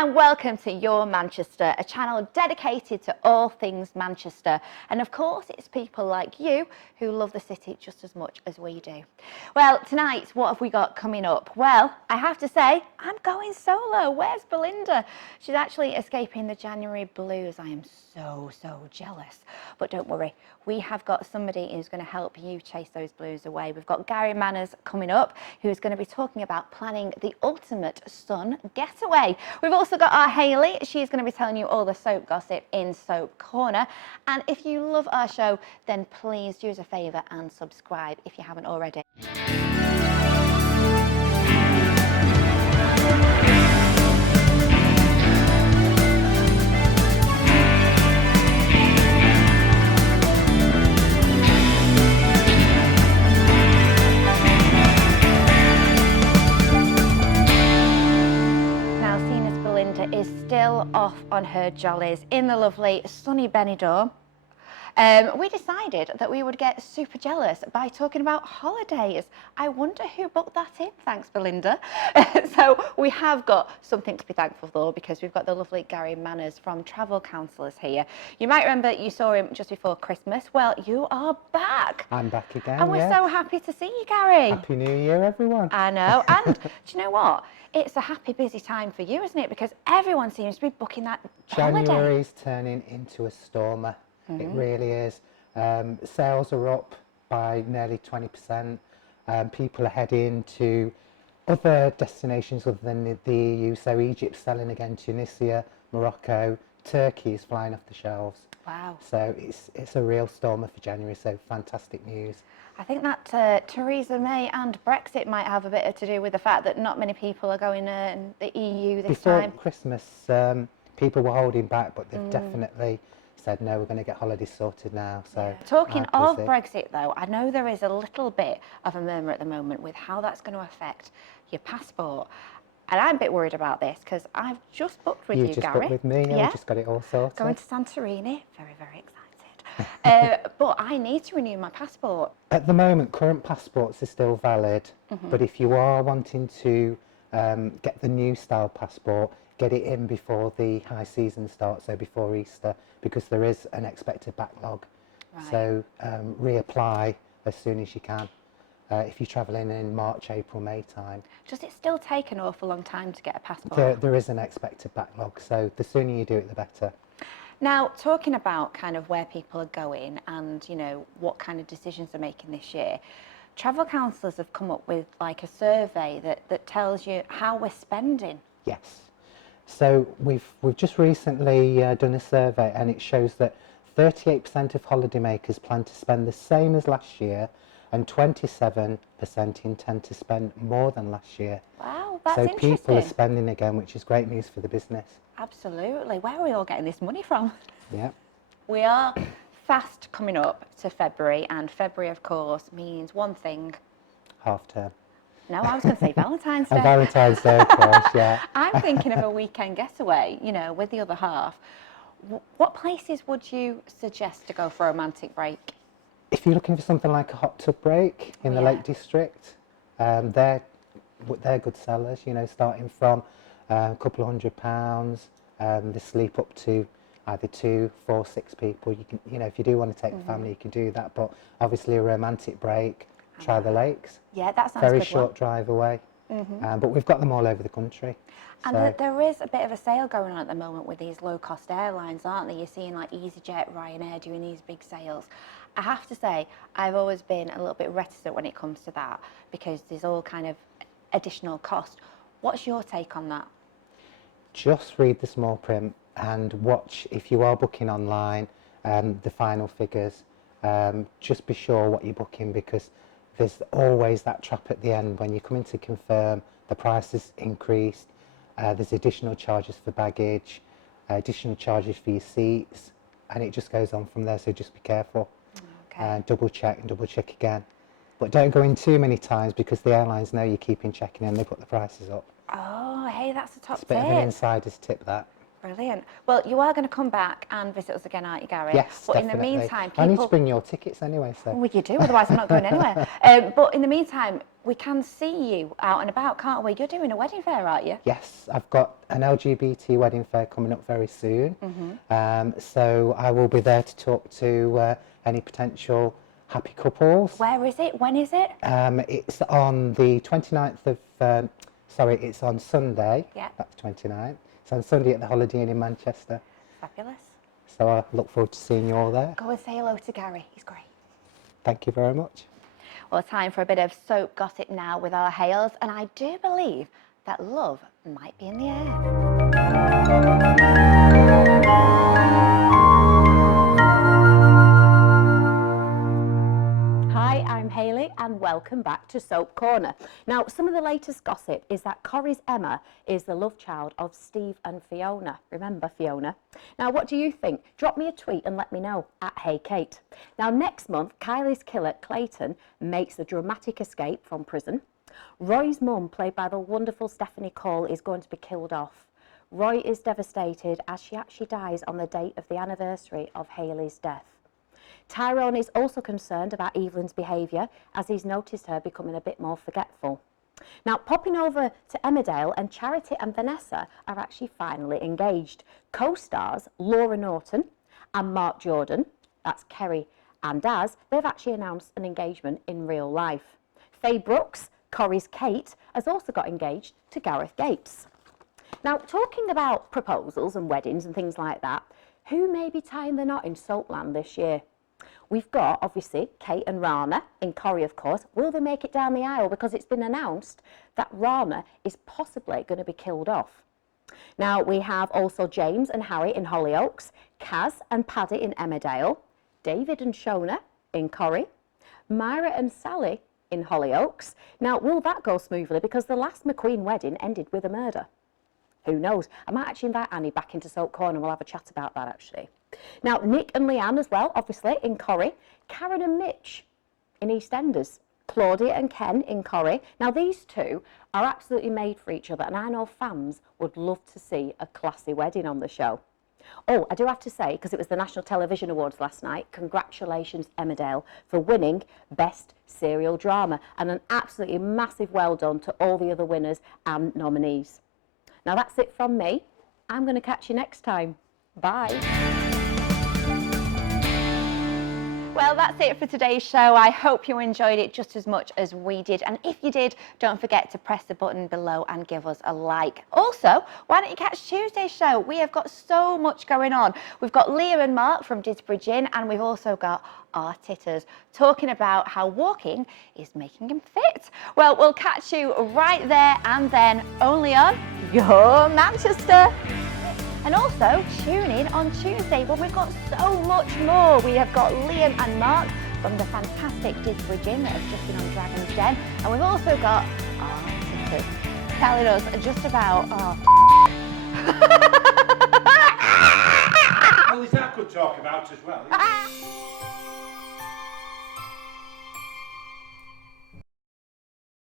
and welcome to Your Manchester, a channel dedicated to all things Manchester. And of course, it's people like you who love the city just as much as we do. Well, tonight, what have we got coming up? Well, I have to say, I'm going solo. Where's Belinda? She's actually escaping the January blues. I am so jealous. But don't worry, we have got somebody who's going to help you chase those blues away. We've got Gary Manners coming up, who's going to be talking about planning the ultimate sun getaway. We've also got our Hayley. She's going to be telling you all the soap gossip in Soap Corner. And if you love our show, then please do us a favour and subscribe if you haven't already. Is still off on her jollies in the lovely sunny Benidorm. We decided that we would get super jealous by talking about holidays. I wonder who booked that in. Thanks, Belinda. So we have got something to be thankful for because we've got the lovely Gary Manners from Travel Councillors here. You might remember you saw him just before Christmas. Well, you are back. I'm back again. And we're so happy to see you, Gary. Happy New Year, everyone. I know. And do you know what? It's a happy, busy time for you, isn't it? Because everyone seems to be booking that holiday. January's turning into a stormer. It really is. Sales are up by nearly 20%. People are heading to other destinations other than the EU. So Egypt's selling again, Tunisia, Morocco, Turkey is flying off the shelves. Wow. So it's a real stormer for January. So fantastic news. I think that Theresa May and Brexit might have a bit to do with the fact that not many people are going in the EU this time. Before Christmas, people were holding back, but they've definitely said, no, we're going to get holidays sorted now. So talking of Brexit, though, I know there is a little bit of a murmur at the moment with how that's going to affect your passport. And I'm a bit worried about this because I've just booked with you, Gary. You just booked with me, yeah. We just got it all sorted. Going to Santorini, very excited. But I need to renew my passport. At the moment, current passports are still valid, but if you are wanting to get the new style passport, get it in before the high season starts, so before Easter, because there is an expected backlog. Right. So reapply as soon as you can. If you're travelling in March, April, May time. Does it still take an awful long time to get a passport? There is an expected backlog, so the sooner you do it, the better. Now, talking about kind of where people are going and, you know, what kind of decisions they're making this year, Travel Councillors have come up with like a survey that tells you how we're spending. Yes. So we've just recently done a survey and it shows that 38% of holidaymakers plan to spend the same as last year and 27% intend to spend more than last year. Wow, that's interesting. So people are spending again, which is great news for the business. Absolutely. Where are we all getting this money from? Yeah. We are fast coming up to February, and February, of course, means one thing. Half term. No, I was going to say Valentine's Day. Valentine's Day, of course, yeah. I'm thinking of a weekend getaway, you know, with the other half. What places would you suggest to go for a romantic break? If you're looking for something like a hot tub break in the Lake District, they're good sellers, you know, starting from a couple of £100. They sleep up to either 2, 4, 6 people. You can, you know, if you do want to take the family, you can do that. But obviously, a romantic break, try the lakes. Yeah, that sounds very good. Short drive away. But we've got them all over the country. And there is a bit of a sale going on at the moment with these low-cost airlines, aren't there? You're seeing like EasyJet, Ryanair doing these big sales. I have to say, I've always been a little bit reticent when it comes to that because there's all kind of additional cost. What's your take on that? Just read the small print and watch, if you are booking online, the final figures. Just be sure what you're booking because there's always that trap at the end when you come in to confirm the price is increased. There's additional charges for baggage, additional charges for your seats, and it just goes on from there, so just be careful. Okay. Double check and double check again. But don't go in too many times because the airlines know you're keeping checking and they put the prices up. Oh, hey, that's a top tip. It's a bit of an insider's tip, that. Brilliant. Well, you are going to come back and visit us again, aren't you, Gary? Yes, but definitely. in the meantime, people... I need to bring your tickets anyway, so... Well, you do, otherwise I'm not going anywhere. But in the meantime, we can see you out and about, can't we? You're doing a wedding fair, aren't you? Yes, I've got an LGBT wedding fair coming up very soon. So I will be there to talk to any potential happy couples. Where is it? When is it? It's on the 29th of... sorry, it's on Sunday. Yeah. That's 29th. It's on Sunday at the Holiday Inn in Manchester. Fabulous. So I look forward to seeing you all there. Go and say hello to Gary. He's great. Thank you very much. Well, time for a bit of soap gossip now with our Hales, and I do believe that love might be in the air. Hi, I'm Hayley and welcome back to Soap Corner. Now, some of the latest gossip is that Corrie's Emma is the love child of Steve and Fiona. Remember Fiona? Now, what do you think? Drop me a tweet and let me know at HeyKate. Now, next month, Kylie's killer, Clayton, makes the dramatic escape from prison. Roy's mum, played by the wonderful Stephanie Cole, is going to be killed off. Roy is devastated as she actually dies on the date of the anniversary of Hayley's death. Tyrone is also concerned about Evelyn's behaviour as he's noticed her becoming a bit more forgetful. Now, popping over to Emmerdale, and Charity and Vanessa are actually finally engaged. Co-stars Laura Norton and Mark Jordan, that's Kerry and Daz, they've actually announced an engagement in real life. Faye Brooks, Corrie's Kate, has also got engaged to Gareth Gates. Now, talking about proposals and weddings and things like that, who may be tying the knot in Soapland this year? We've got, obviously, Kate and Rana in Corrie, of course. Will they make it down the aisle? Because it's been announced that Rana is possibly going to be killed off. Now, we have also James and Harry in Hollyoaks, Kaz and Paddy in Emmerdale, David and Shona in Corrie, Myra and Sally in Hollyoaks. Now, will that go smoothly? Because the last McQueen wedding ended with a murder. Who knows? I might actually invite Annie back into Soap Corner and we'll have a chat about that, actually. Now, Nick and Leanne as well, obviously, in Corrie. Karen and Mitch in EastEnders. Claudia and Ken in Corrie. Now, these two are absolutely made for each other, and I know fans would love to see a classy wedding on the show. Oh, I do have to say, because it was the National Television Awards last night, congratulations, Emmerdale, for winning Best Serial Drama, and an absolutely massive well done to all the other winners and nominees. Now, that's it from me. I'm going to catch you next time. Bye. Well, that's it for today's show. I hope you enjoyed it just as much as we did. And if you did, don't forget to press the button below and give us a like. Also, why don't you catch Tuesday's show? We have got so much going on. We've got Liam and Mark from Disbridge Inn, and we've also got our titters talking about how walking is making him fit. Well, we'll catch you right there and then, only on Your Manchester. And also tune in on Tuesday, but we've got so much more. We have got Liam and Mark from the fantastic Disbridge Inn that have just been on Dragon's Den, and we've also got our sisters telling us just about Well, is that good talk about as well?